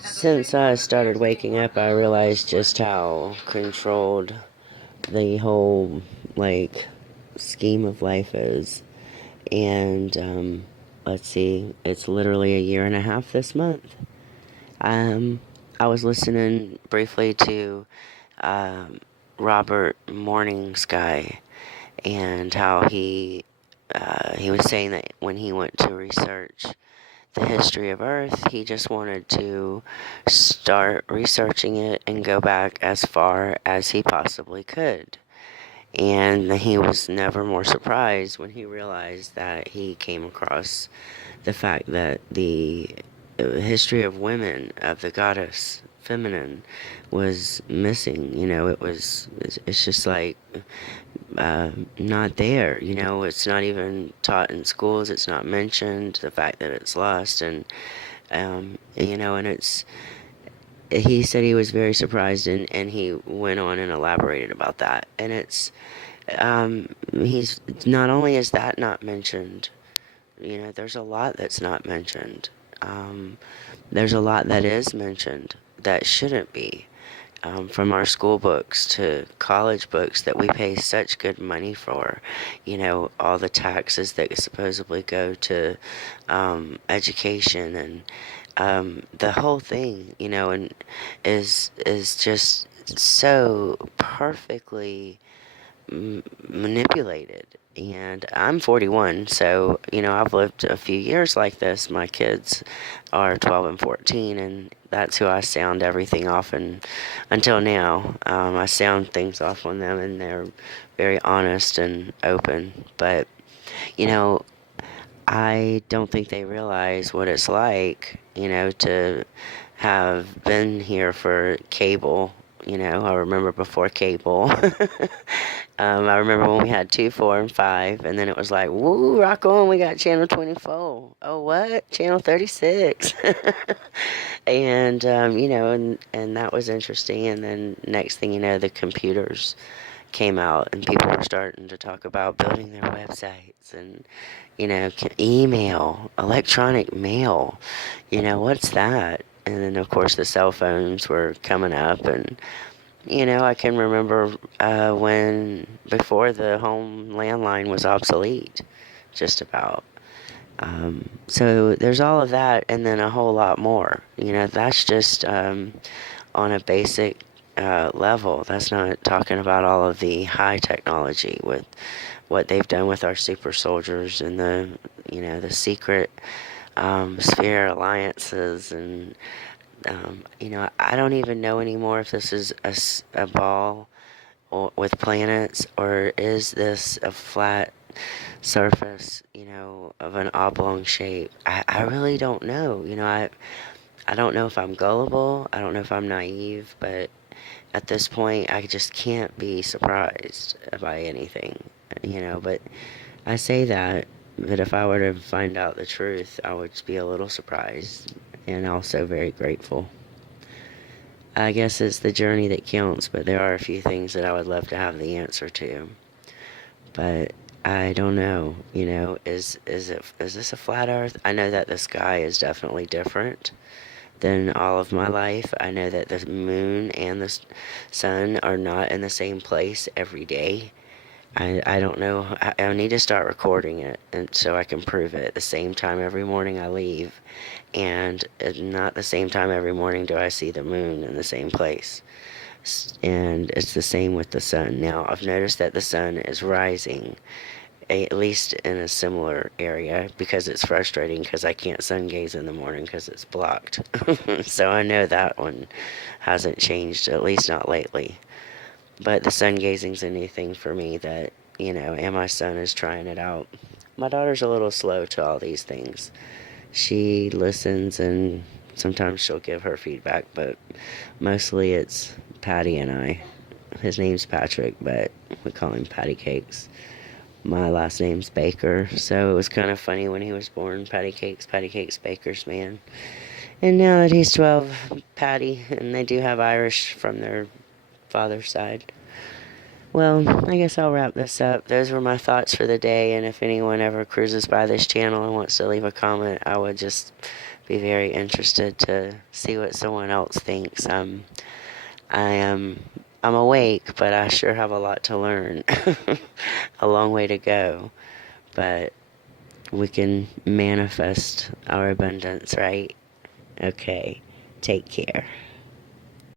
Since I started waking up, I realized just how controlled the whole, like, scheme of life is. And, let's see, it's literally a year and a half this month. Um, I was listening briefly to um, Robert Morning Sky and how he was saying that when he went to research the history of Earth, he just wanted to start researching it and go back as far as he possibly could. And he was never more surprised when he realized that he came across the fact that the history of women, of the goddess feminine, was missing. It's just like not there. It's not even taught in schools. It's not mentioned. The fact that it's lost, and he said he was very surprised, and he went on and elaborated about that. And he's not only is that not mentioned, there's a lot that's not mentioned. There's a lot that is mentioned that shouldn't be. From our school books to college books that we pay such good money for, all the taxes that supposedly go to education, and the whole thing, and is just so perfectly manipulated. And I'm 41, so I've lived a few years like this. My kids are 12 and 14, and that's who I sound everything off. And until now, I sound things off on them, and they're very honest and open. But you know, I don't think they realize what it's like, to have been here for cable. I remember before cable. I remember when we had 2, 4, and 5, and then it was like, woo, rock on, we got channel 24. Oh, what? Channel 36. And that was interesting. And then next thing you know, the computers came out, and people were starting to talk about building their websites, and email, electronic mail. What's that? And then of course the cell phones were coming up, and I can remember when before the home landline was obsolete, just about. So there's all of that, and then a whole lot more. That's just on a basic level. That's not talking about all of the high technology with what they've done with our super soldiers, and the secret sphere alliances. And I don't even know anymore if this is a ball with planets, or is this a flat surface, of an oblong shape. I really don't know. I don't know if I'm gullible. I don't know if I'm naive, but at this point, I just can't be surprised by anything, But I say that, but if I were to find out the truth, I would be a little surprised and also very grateful. I guess it's the journey that counts, but there are a few things that I would love to have the answer to. But I don't know. Is this a flat Earth? I know that the sky is definitely different than all of my life. I know that the moon and the sun are not in the same place every day. I don't know. I need to start recording it, and so I can prove it. At the same time every morning I leave, and not the same time every morning do I see the moon in the same place. And it's the same with the sun. Now I've noticed that the sun is rising, at least in a similar area, because it's frustrating because I can't sun gaze in the morning because it's blocked. So I know that one hasn't changed, at least not lately. But the sun gazing's a new thing for me that, and my son is trying it out. My daughter's a little slow to all these things. She listens, and sometimes she'll give her feedback, but mostly it's Patty and I. His name's Patrick, but we call him Patty Cakes. My last name's Baker, so it was kind of funny when he was born, Patty Cakes Baker's man. And now that he's 12, Patty, and they do have Irish from their father's side. Well, I guess I'll wrap this up. Those were my thoughts for the day, and if anyone ever cruises by this channel and wants to leave a comment, I would just be very interested to see what someone else thinks. I am I'm awake, but I sure have a lot to learn. A long way to go, but we can manifest our abundance, right? Okay. Take care.